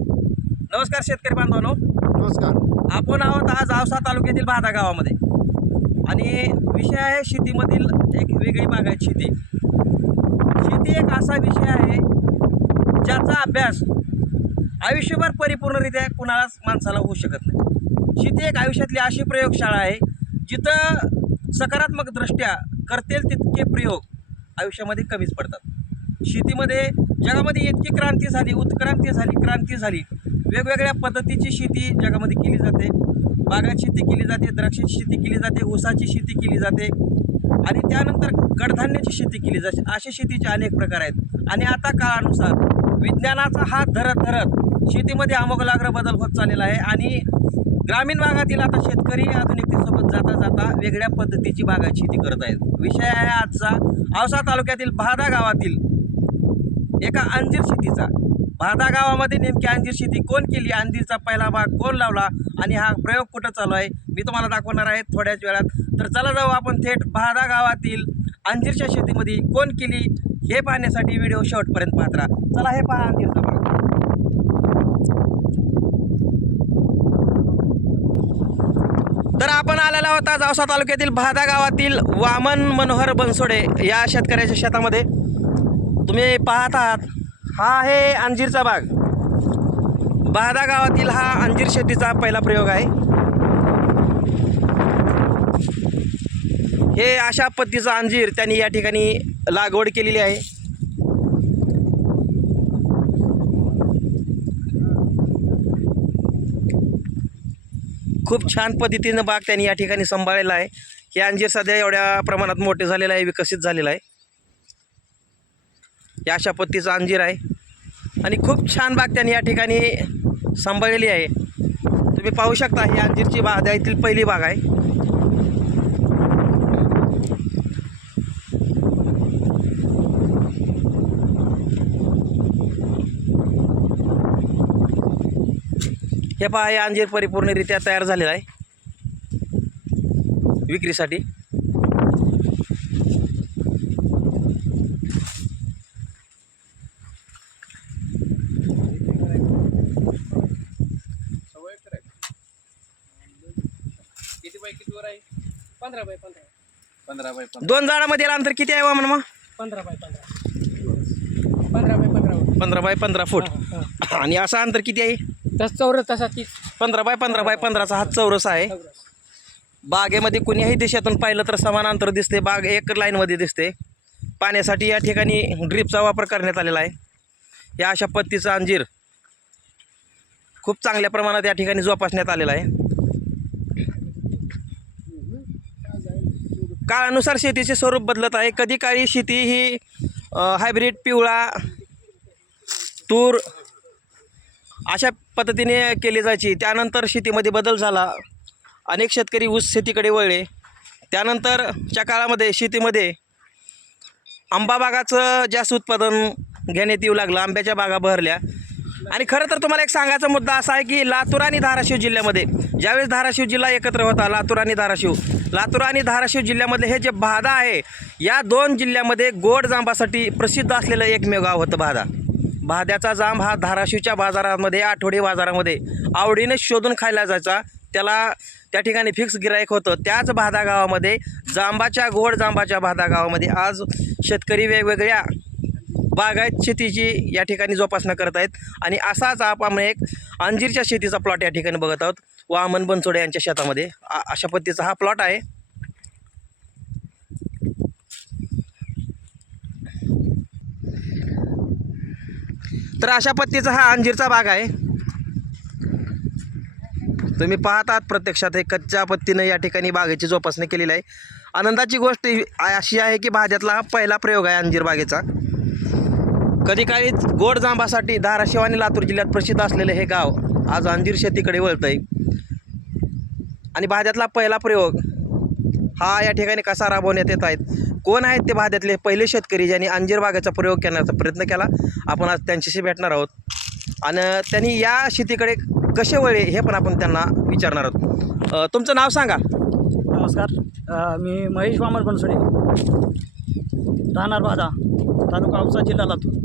नमस्कार शेतकरी बांधवांनो. नमस्कार. आपण आहोत आज औसा तालुक्यातील भादा गावामध्ये. आणि विषय आहे शेतीमधील एक वेगळी बागायत शेती. शेती एक असा विषय आहे ज्याचा अभ्यास आयुष्यभर परिपूर्णरित्या कुणालाच माणसाला होऊ शकत नाही. शेती एक आयुष्यातली अशी प्रयोगशाळा आहे जिथं सकारात्मक दृष्ट्या करतील तितके प्रयोग आयुष्यामध्ये कमीच पडतात. शेतीमध्ये जगामध्ये इतकी क्रांती झाली उत्क्रांती झाली क्रांती झाली. वेगवेगळ्या पद्धतीची शेती जगामध्ये केली जाते. बागात शेती केली जाते द्राक्षाची शेती केली जाते ऊसाची शेती केली जाते. आणि त्यानंतर कडधान्याची शेती केली जाते. अशा शेतीचे अनेक प्रकार आहेत. आणि आता काळानुसार विज्ञानाचा हात धरत धरत शेतीमध्ये आमोगलाग्र बदल होत चाललेला आहे. आणि ग्रामीण भागातील आता शेतकरी आधुनिकतेसोबत जाता जाता वेगळ्या पद्धतीची बागायत शेती करत आहेत. विषय आहे आजचा. औसा तालुक्यातील बहादा गावातील एका अंजीर शेतीचा. भारदा गावामध्ये नेमकी अंजीर शेती कोण केली? अंजीरचा पहिला भाग कोण लावला? आणि हा प्रयोग कुठं चालू आहे? मी तुम्हाला दाखवणार आहे थोड्याच वेळात. तर चला जाऊ आपण थेट भारदा गावातील अंजीरच्या शेतीमध्ये कोण केली? हे पाहण्यासाठी व्हिडिओ शेवटपर्यंत पाहत राहा. चला हे पहा अंजीरचा भाग. तर आपण आलेला होता जावसा तालुक्यातील भादा गावातील वामन मनोहर बनसोडे या शेतकऱ्याच्या शेतामध्ये. तुम्ही पाहत आहात हा आहे अंजीरचा बाग. बहादा गावातील हा अंजीर शेतीचा पहिला प्रयोग आहे. हे अशा पद्धतीचं अंजीर त्यांनी या ठिकाणी लागवड केलेली आहे. खूप छान पद्धतीनं बाग त्यांनी या ठिकाणी सांभाळलेला आहे. हे अंजीर सध्या एवढ्या प्रमाणात मोठे झालेलं आहे विकसित झालेलं आहे. या अशा अंजीर आहे. आणि खूप छान बाग त्यांनी या ठिकाणी सांभाळलेली आहे. तुम्ही पाहू शकता ही अंजीरची बाग यातील पहिली बाग आहे. हे पहा हे अंजीर परिपूर्णरित्या तयार झालेलं आहे. विक्रीसाठी किती बाय किती वर आहे पंधरा बाय पंधरा. पंधरा बाय पंधरा. दोन झाडामध्ये अंतर किती आहे वामन मग? पंधरा बाय पंधरा. पंधरा बाय पंधरा. पंधरा बाय पंधरा फूट. हा. आणि असं अंतर किती आहे? तस चौरस तसा तीस. पंधरा बाय पंधरा बाय पंधराचा हा चौरस आहे. चौरस. बागेमध्ये कुणीही दिशेतून पाहिलं तर समान अंतर दिसते. बाग एक लाईनमध्ये दिसते. पाण्यासाठी या ठिकाणी ड्रीपचा वापर करण्यात आलेला आहे. या अशा पद्धतीचं अंजीर खूप चांगल्या प्रमाणात या ठिकाणी जोपासण्यात आलेला आहे. काळानुसार शेतीचे स्वरूप बदलत आहे. कधी काळी शेती ही हायब्रिड पिवळा तूर अशा पद्धतीने केली जायची. त्यानंतर शेतीमध्ये बदल झाला. अनेक शेतकरी ऊस शेतीकडे वळले. त्यानंतरच्या काळामध्ये शेतीमध्ये आंबा बागाचं जास्त उत्पादन घेण्यात येऊ लागलं. आंब्याच्या बागा बहरल्या. आणि खरं तर तुम्हाला एक सांगायचा मुद्दा असा आहे की लातूर आणि धाराशिव जिल्ह्यामध्ये ज्यावेळेस धाराशिव जिल्हा एकत्र होता लातूर आणि धाराशिव लातूर आणि धाराशिव जिल्ह्यामधले हे जे भादा आहे या दोन जिल्ह्यामध्ये गोड जांबासाठी प्रसिद्ध असलेलं एकमेव गाव होतं भादा. भाद्याचा जांब हा धाराशिवच्या बाजारामध्ये आठवडी बाजारामध्ये आवडीने शोधून खायला जायचा. त्याला त्या ठिकाणी फिक्स गिरायक होतं. त्याच भादा गावामध्ये जांबाच्या गोड जांबाच्या भादा गावामध्ये आज शेतकरी वेगवेगळ्या बागायत शेतीची या ठिकाणी जोपासना करत आहेत. आणि असाच आपण एक अंजीरच्या शेतीचा प्लॉट या ठिकाणी बघत आहोत. वामन बनसोडे यांच्या शेतामध्ये. अशा पद्धतीचा हा प्लॉट आहे. तर अशा पद्धतीचा हा अंजीरचा बाग आहे. तुम्ही पाहत आहात प्रत्यक्षात हे कच्च्या पत्तीनं या ठिकाणी बागेची जोपासना केलेली आहे. आनंदाची गोष्ट अशी आहे की भाज्यातला हा पहिला प्रयोग आहे अंजीर बागेचा. कधी काळी गोड जांबासाठी धाराशिव आणि लातूर जिल्ह्यात प्रसिद्ध असलेले हे गाव आज अंजीर शेतीकडे वळतं आहे आणि भाज्यातला पहिला प्रयोग हा या ठिकाणी कसा राबवण्यात येत आहेत? कोण आहेत ते भाद्यातले पहिले शेतकरी ज्यांनी अंजीर बागेचा प्रयोग करण्याचा प्रयत्न केला? आपण आज त्यांच्याशी भेटणार आहोत. आणि त्यांनी या शेतीकडे कसे वळले हे पण आपण त्यांना विचारणार आहोत. तुमचं नाव सांगा. नमस्कार. मी महेश वामन बनसोडे. राहणार बाधा तालुका औसा जिल्हा लातूर.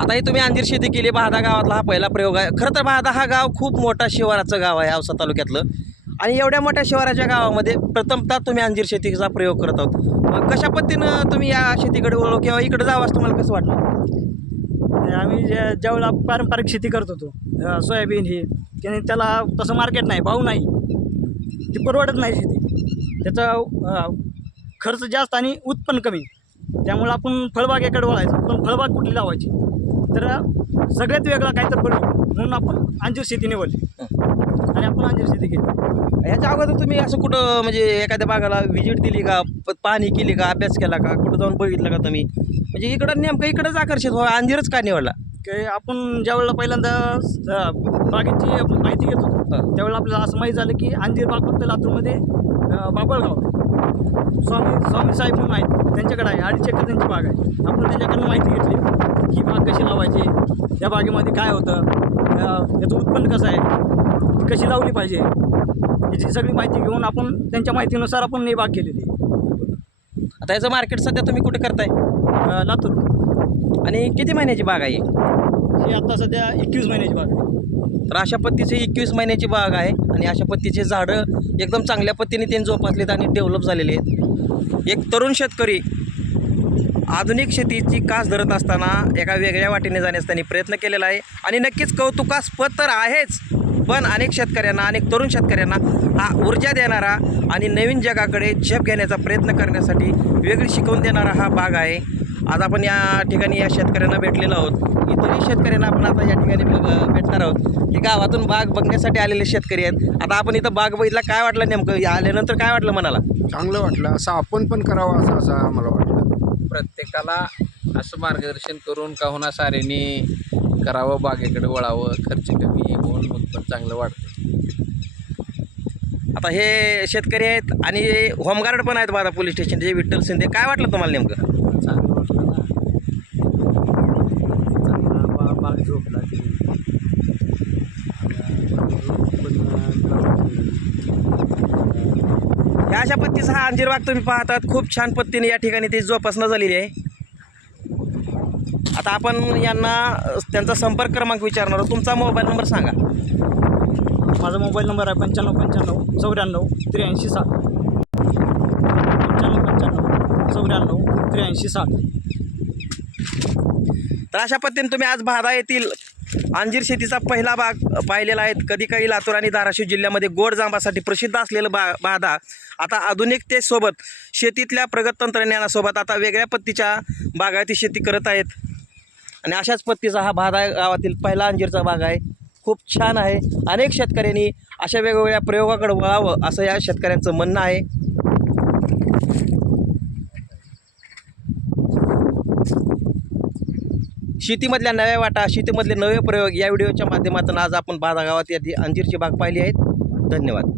आता हे तुम्ही अंजीर शेती केली बहादा गावातला हा पहिला प्रयोग आहे. खरं तर बहादा हा गाव खूप मोठा शिवाराचं गाव आहे औसा तालुक्यातलं. आणि एवढ्या मोठ्या शिवाराच्या गावामध्ये प्रथमतः तुम्ही अंजीर शेतीचा प्रयोग करत आहोत. मग कशा पद्धतीनं तुम्ही या शेतीकडे वळू किंवा इकडे जावं तुम्हाला कसं वाटलं? आम्ही ज्या ज्यावेळेला पारंपरिक शेती करत होतो सोयाबीन ही त्याने त्याला तसं मार्केट नाही भाव नाही. ती परवडत नाही शेती. त्याचा खर्च जास्त आणि उत्पन्न कमी. त्यामुळं आपण फळबागेकडे वळायचं पण फळबाग कुठली लावायची? तर सगळ्यात वेगळा काहीतरी पडलो म्हणून आपण अंजीर शेती निवडली. आणि आपण अंजीर शेती केली. ह्याच्या अगोदर तुम्ही असं कुठं म्हणजे एखाद्या बागाला व्हिजिट दिली का? प- पाहणी केली का? अभ्यास केला का? कुठं जाऊन बघितलं का तुम्ही? म्हणजे इकडं नेमकं इकडंच आकर्षित व्हा अंजीरच का निवडला? की आपण ज्यावेळेला पहिल्यांदा बागेची माहिती घेत. त्यावेळेला आपल्याला असं माहीत झालं की अंजीर बाग फक्त लातूरमध्ये अ, बाभळगाव स्वामी स्वामी साहेब म्हणून आहेत. त्यांच्याकडे आहे. अडीच एकर त्यांची बाग आहे. आपण त्यांच्याकडनं माहिती घेतली. ही बाग कशी लावायची? त्या बागेमध्ये काय होतं? त्याचं उत्पन्न कसं आहे? ती कशी लावली पाहिजे? याची सगळी माहिती घेऊन आपण त्यांच्या माहितीनुसार आपण ही बाग केलेली आता याचं मार्केट सध्या तुम्ही कुठे करताय? लातूर. आणि किती महिन्याची बाग आहे ही? ही आता सध्या एकवीस महिन्याची बाग आहे. तर अशा पद्धतीची एकवीस महिन्याची बाग आहे आणि अशा पद्धतीचे झाडं एकदम चांगल्या पद्धतीने त्यांनी जोपासलेत आणि डेव्हलप झालेले आहेत. एक तरुण शेतकरी आधुनिक शेतीची कास धरत असताना एका वेगळ्या वाटेने जाण्यास त्यांनी प्रयत्न केलेला आहे. आणि नक्कीच कौतुकास्पद तर आहेच पण अनेक शेतकऱ्यांना अनेक तरुण शेतकऱ्यांना हा ऊर्जा देणारा आणि नवीन जगाकडे झेप घेण्याचा प्रयत्न करण्यासाठी वेगळी शिकवून देणारा हा भाग आहे. आज आपण या ठिकाणी या शेतकऱ्यांना भेटलेलो आहोत. इतरही शेतकऱ्यांना आपण आता या ठिकाणी भेटणार आहोत. की गावातून बाग बघण्यासाठी आलेले शेतकरी आहेत. आता आपण इथं बाग बघितला काय वाटलं नेमकं? आल्यानंतर काय वाटलं मनाला? चांगलं वाटलं. असं आपण पण करावं असं असं आम्हाला वाटलं प्रत्येकाला असं मार्गदर्शन करून का होणार करावं बागेकडे वळावं खर्च कमी होऊन उत्पन्न चांगलं वाढतं. आता हे शेतकरी आहेत आणि होमगार्ड पण आहेत बारा पोलीस स्टेशनचे विठ्ठल शिंदे. काय वाटलं तुम्हाला नेमकं चांगलं वाटलं ना चांगला बा बाग झोपला ह्या अशा पद्धतीचा हा अंजीर बाग तुम्ही पाहतात. खूप छान पद्धतीने या ठिकाणी ती जोपासना झालेली आहे. आता आपण यांना त्यांचा संपर्क क्रमांक विचारणार आहोत. तुमचा मोबाईल नंबर सांगा. माझा मोबाईल नंबर आहे पंच्याण्णव पंच्याण्णव चौऱ्याण्णव त्र्याऐंशी साठ पंच्याण्णव पंच्याण्णव चौऱ्याण्णव त्र्याऐंशी साठ तर अशा पद्धतीने तुम्ही आज भादा येथील अंजीर शेतीचा पहिला भाग पाहिलेला आहे. कधी काही लातूर आणि धाराशिव जिल्ह्यामध्ये गोड जांबासाठी प्रसिद्ध असलेलं बा बाधा. आता आधुनिकतेसोबत शेतीतल्या प्रगत तंत्रज्ञानासोबत आता वेगळ्या पत्तीच्या बागायती शेती करत आहेत. आणि अशाच पत्तीचा हा बाधा गावातील पहिला अंजीरचा बाग आहे. खूप छान आहे. अनेक शेतकऱ्यांनी अशा वेगवेगळ्या प्रयोगाकडे वळावं असं या शेतकऱ्यांचं म्हणणं आहे. शेतीमधल्या नव्या वाटा शेतीमधले नवे प्रयोग या व्हिडिओच्या माध्यमातून आज आपण बाधा गावात या अंजीरची बाग पाहिली आहेत. धन्यवाद.